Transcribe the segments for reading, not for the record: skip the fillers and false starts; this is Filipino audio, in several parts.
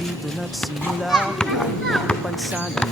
Dito nagsimula ang pansanan.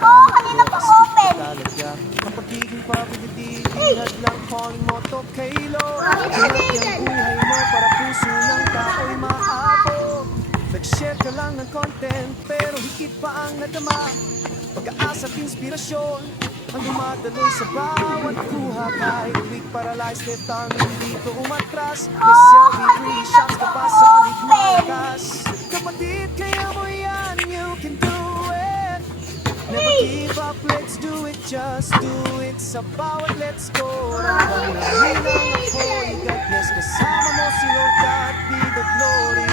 Oo, kanina pa open. Talaga ang pagiging pabilidad lang calling mo to kay Lord. Ano Ang buhay mo para puso ng tao'y maabot. Nag-share ka lang ng content pero higit pa ang nadama. Pag-aasa at inspirasyon ang dumadaloy sa bawat kuha. Kahit weak, paralyzed, lethargic, dito umatras. May self-degree shots ka pa, solid malakas. Kapatid, kaya mo yan, you can do it. Never give up, let's do it, just do it. Sa bawat let's go, ramdam na rin ang apoy. God bless, kasama mo si Lord, God be the glory.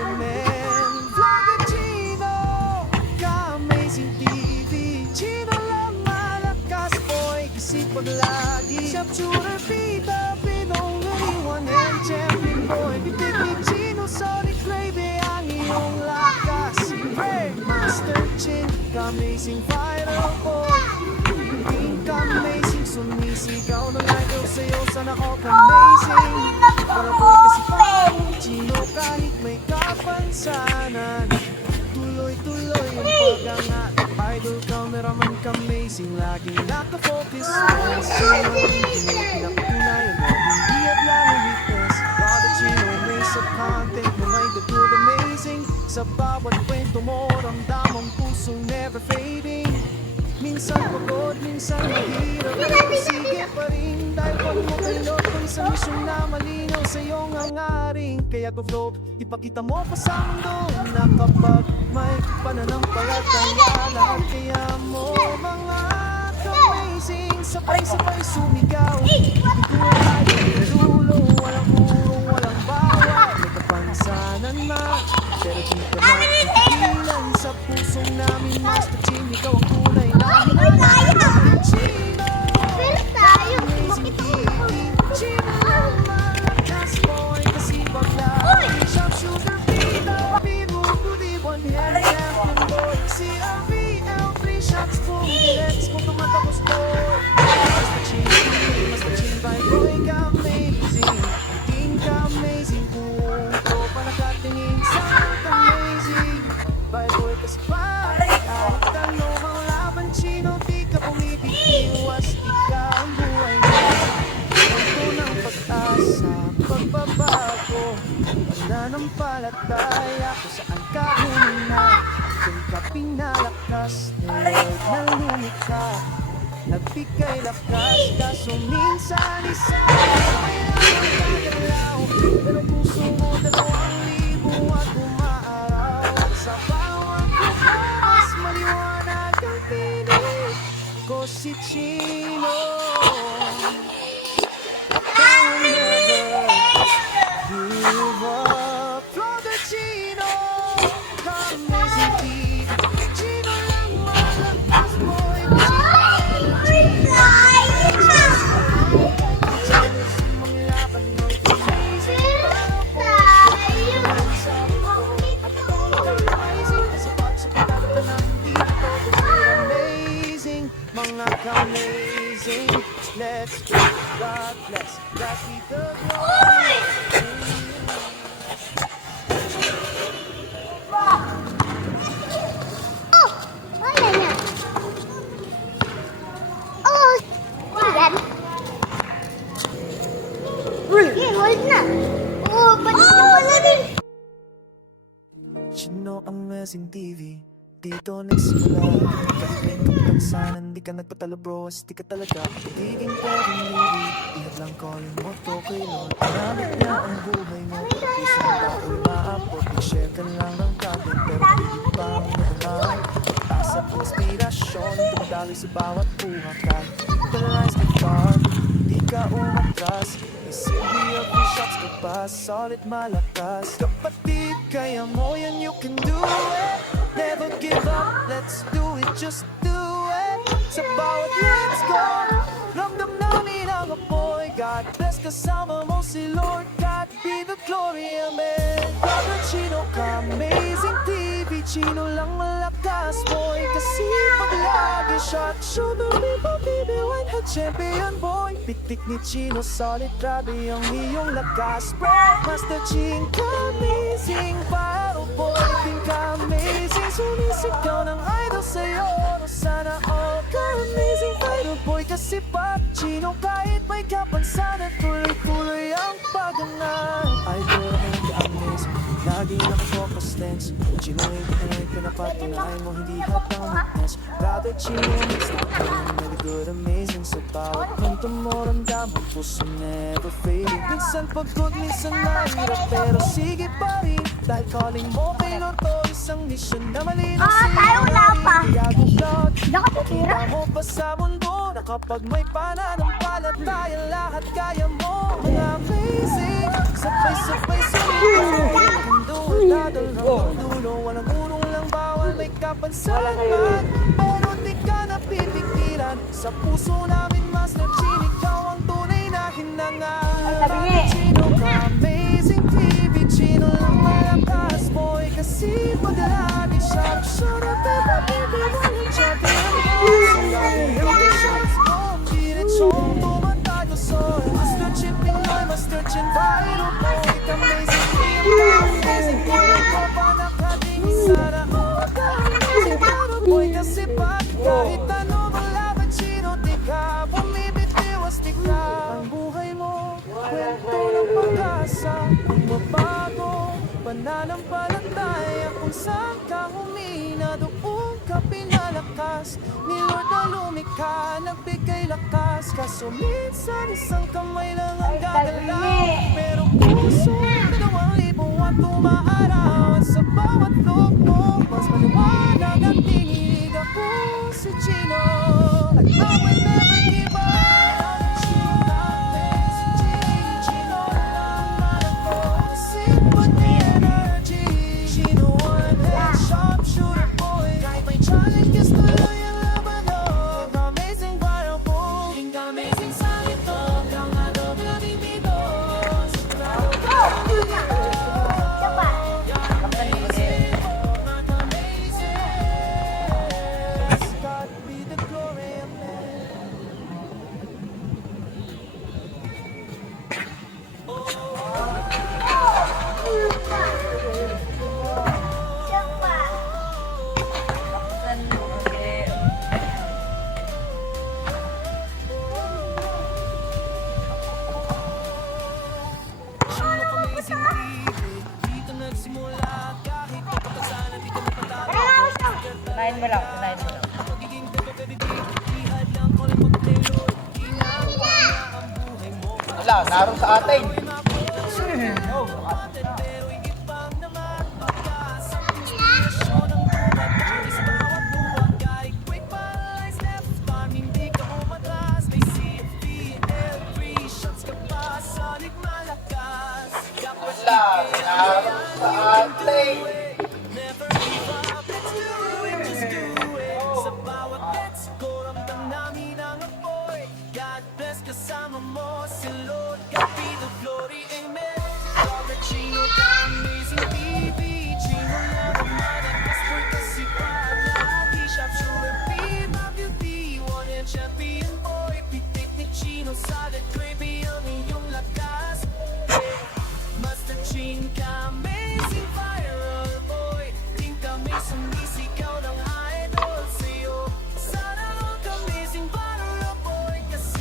Amen. Vlogger Chino, ka-amazing TV. Chino lang malakas, boy, kasi pag lagi siya shooter, pita, pinong-aliwan, and champion, boy. Bitig ni Chino, sorry, gravy, ang iyong lakas. Hey, Master Chin, ka-amazing viral boy. Hindi ka-amazing, sumisigaw ng idol sa'yo, sana ako ka-amazing. Para boy kasi parang Chino, kahit may kapansanan. Tuloy-tuloy ang pag-angat. Idol, cameraman, ka-amazing. Laging nakafocus sa'yo, pinapatunayan mo. Hindi at lang ang weakness. Brother Chino, may sa content mo may the good amazing. Sa bawat kwento mo, ramdam ang pusong never fading. Minsan pagod, minsan mahirap, pero sige pa rin. Dahil pag mo kay Lord ko isang misyon na malinaw sa iyong hangaring. Kaya to vlog, ipakita mo pa sa mundo na kapag may pananampalataya, lahat kaya mo mga ka-amazing. Sabay-sabay sumigaw, ito ay dulo, walang urong, walang bawat. May kapansanan na, pero di ka mapipilan sa pusong namin. Master Chin, ikaw ang tunay na Chino, amazing TV. Chino lang malakas, boy, kasi pag-lagi siyang sugar pita. Pinupuli, one hand champion, boy. Si RVL, 3 shots full minutes kung tumatapos, boy. Master Chin, by boy, ka-amazing. Team ka-amazing, buong tropa nakatingin sa ka-amazing. By boy, kasi kahit tanong ang laban, Chino, di ka pumipitiwas. Ika ang buhay mo, kwento ng pag-asa, pagbabago, pananampalataya. Kung saan ka humina, dyan ka pinalakas. Lord na lumika, nagbigay lakas. Kaso minsan isa, kailangan kagalaw. Pero puso mo 2,000 at umaaraw. Sa bawat kuko, mas maliwanag ang pinig ko si Chino. I will never give up. Vlogger Chino, ka-amazing TV. Chino lang malakas, boy. Mga ka-amazing, let's go, God bless, God be the glory. Oh, wala na. Oh, yan. Yan, hold na. Oh, wala din. Chino, amazing TV. Dito nagsimula. Kahit may kapansanan, di ka nagpatalo bro, di ka talaga ang pagiging pwedeng lili. Ihat lang calling mo to kay Lord. Maramit na ang buhay mo, puso ng tao'y maabot. Nag-share ka lang ng content, pero hindi pa ang naman. Taas at inspirasyon, dumadaloy sa bawat buha ka. Paralyzed and dark, di ka umatras. May silbi of the shots ka pa, solid malakas. Kapatid, kaya mo yan, you can do it. Never give up, let's do it, just do it. Sa bawat let's go, ramdam namin ang apoy. God bless, kasama mo si Lord, God be the glory, amen. Brother Chino, ka-amazing TV. Chino lang malakas, boy, kasi pag lagi shot, shoulder, me, baby white hot champion boy. Pitik ni Chino, solid, grabe ang iyong lakas. Master Ching, amazing battle boy. Think amazing, sumisigaw ng idol sa'yo. Sana all ka amazing battle boy. Kasi pag Chino, kahit may kapansanan, tuloy-tuloy ang pagganaan. Idol ang ka-amazing, laging nakafocus lens. Chino, hindi ka napatunayan mo, hindi hatang weakness. Brother Chino, mix na really good, amazing. Sa bawat kwento mo, ramdaman puso never fading. Minsan pagod, minsan mahirap, pero sige pa rin. Dahil calling mo kay Lord to, isang mission na malinaw tayo wala pa. Kaya guglot, Nakatitira? kita mo pa sa mundo na kapag may pananampalataya, lahat kaya mo. Mga amazing, sabay-sabay sumigaw. Mundo wala dalawang dulo, walang urong lang, bawal may kapansanan. Pero di ka napipigilan, sa puso namin Master Chin, ikaw ang tunay na hinangaan. Sabi niya eh. Chino ka, amazing TV, Chino lang malakas boy. Kasi pagdalagi siya, shut up, baby, walang champion boy. Shots on, diretsong tumatayo soy. Master Chin Pinoy, Master Chin viral boy. Amazing team, amazing boy. Ikaw pa nakatingin sana, oh, amazing battle boy. Kasi pag kahit ano malaban, Chino, di ka bumibitiwas, di ka. Ang buhay mo, kwento ng pag-asa, mabago, pananampalataya. Kung saan ka humina, doon ka pinalakas. Ni Lord na lumikha, nagbigay lakas. Kaso minsan isang kamay lang ang gagalaw, pero puso, 2,000 ang tumaarawan. Sa bawat loob mo, mas maliwanag ang tingin. Ako si Chino, at I will never give up. Chino lang alam ko, kasi put the energy. Chino one head sharpshooter boy. Kahit may challenges, tuloy ang laban mo. Amazing viral boy, amazing sa ito. Kang ano, pinabibito. God be the glory, amen. Chino ka amazing TV, dito nagsimula. Kahit kapakasalan, di ka napatalo. Unahin mo lang, unahin mo lang. Pagiging tagadidig, ihad lang ko lang magtelo. Ginawa na ang buhay mo. Wala, naroon sa atin. Pero higit pang naman, pagkas ang inspirasyon ng buwan. Sa bawat buwan, kahit quick lines left time, hindi ka umatras. May CFP, L3, shots ka pa, solid malakas. Dapat Wala, naroon sa atin. never give up, let's do it, just do it. Sa bawat let's go, ramdam namin ang apoy. God bless kasama mo, si Lord, God be the glory, amen. Robert Chino, ka amazing TV, Chino lang ang malakas, boy, kasi palagi sharpshooter, PWD, one and champion boy. Pitik ni Chino, solid, gravy ang iyong lakas. Master Chin ka, amazing viral boy. Think amazing, isigaw ng idol sa'yo. Sana all ka amazing viral boy. Kasi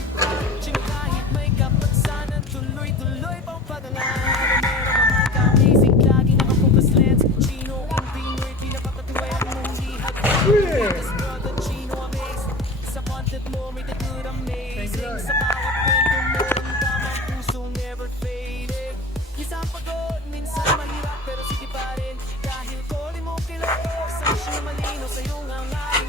Chino kahit may kapansanan, tuloy-tuloy pang pagdangan. Meron mga ka-amazing, lagi nakafocus lens. Chino ang Pinoy, pinapakatiwayan mo hindi hagdan. Brother Chino amazing, sa content mo may good amazing. Sa bawat kwento mo, ramdaman puso never fading. Minsan pagod, minsan mahirap, pero sige pa rin. Dahil koli mo kilala, sa mission malino sa iyong hangarin.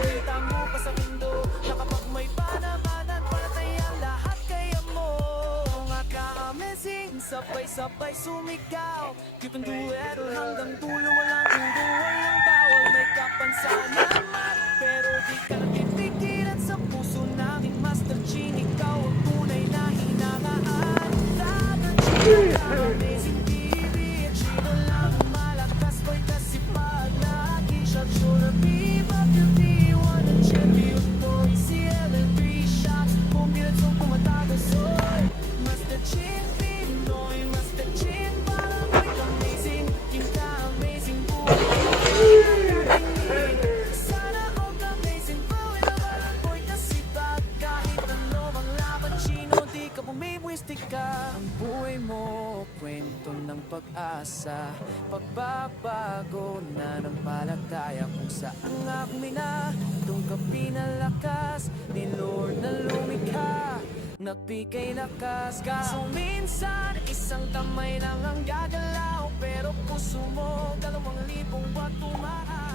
Kita mo pa sa mundo, na kapag may panamanan, palatayang lahat kaya mo. Mga ka-amazing, sabay-sabay sumigaw. You can do it hanggang dulo, walang ulo, walang bawal. May kapansanan man, pero di ka napipigilan sa puso namin. Master Chin, ikaw ang tunay na hinangaan. Amazing TV, Chino lang ang malakas, boy, kasi pag lagi siya sure, be but you be one and champion. Ang buhay mo, kwento ng pag-asa, pagbabago na ng palataya. Kung saan nga kumina, doon ka pinalakas ni Lord na lumikha, nagbigay lakas. Kaso minsan, isang kamay lang ang gagalaw, pero puso mo, 2,000 ba't tumaan?